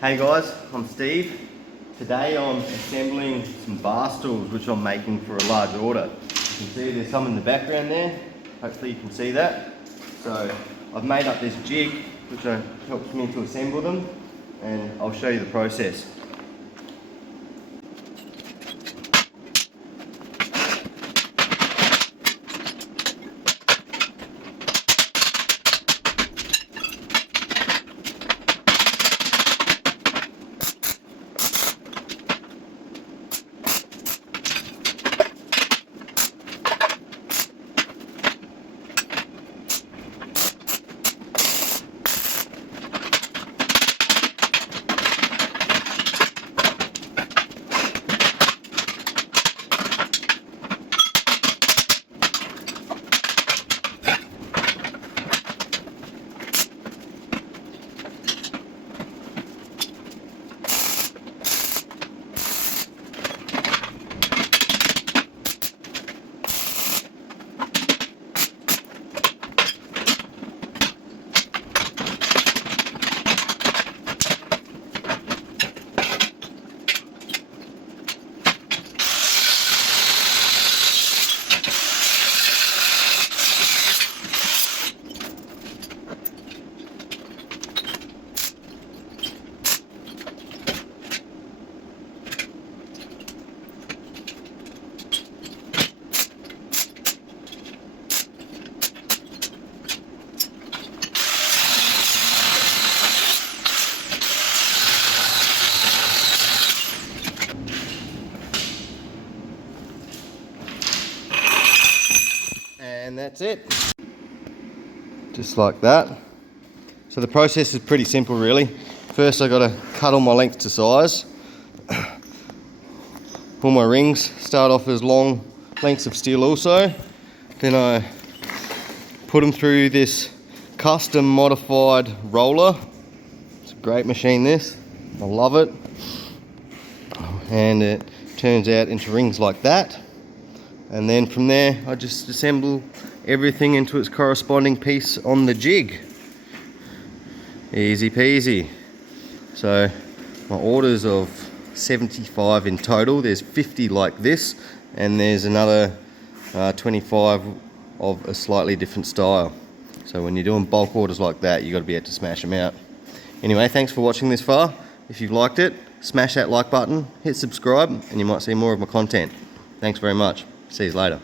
Hey guys, I'm Steve. Today I'm assembling some bar stools which I'm making for a large order. You can see there's some in the background there. Hopefully you can see that. So I've made up this jig which helps me to assemble them, and I'll show you the process. And that's it. Just like that. So the process is pretty simple really. First I got to cut all my lengths to size. All my rings start off as long lengths of steel also. Then I put them through this custom modified roller. It's a great machine this. I love it. And it turns out into rings like that. And then from there I just assemble everything into its corresponding piece on the jig. Easy peasy. So my orders of 75 in total. There's 50 like this, and there's another 25 of a slightly different style. So when you're doing bulk orders like that, you've got to be able to smash them out. Anyway, thanks for watching this far. If you've liked it, smash that like button, hit subscribe, and you might see more of my content. Thanks very much. See you later.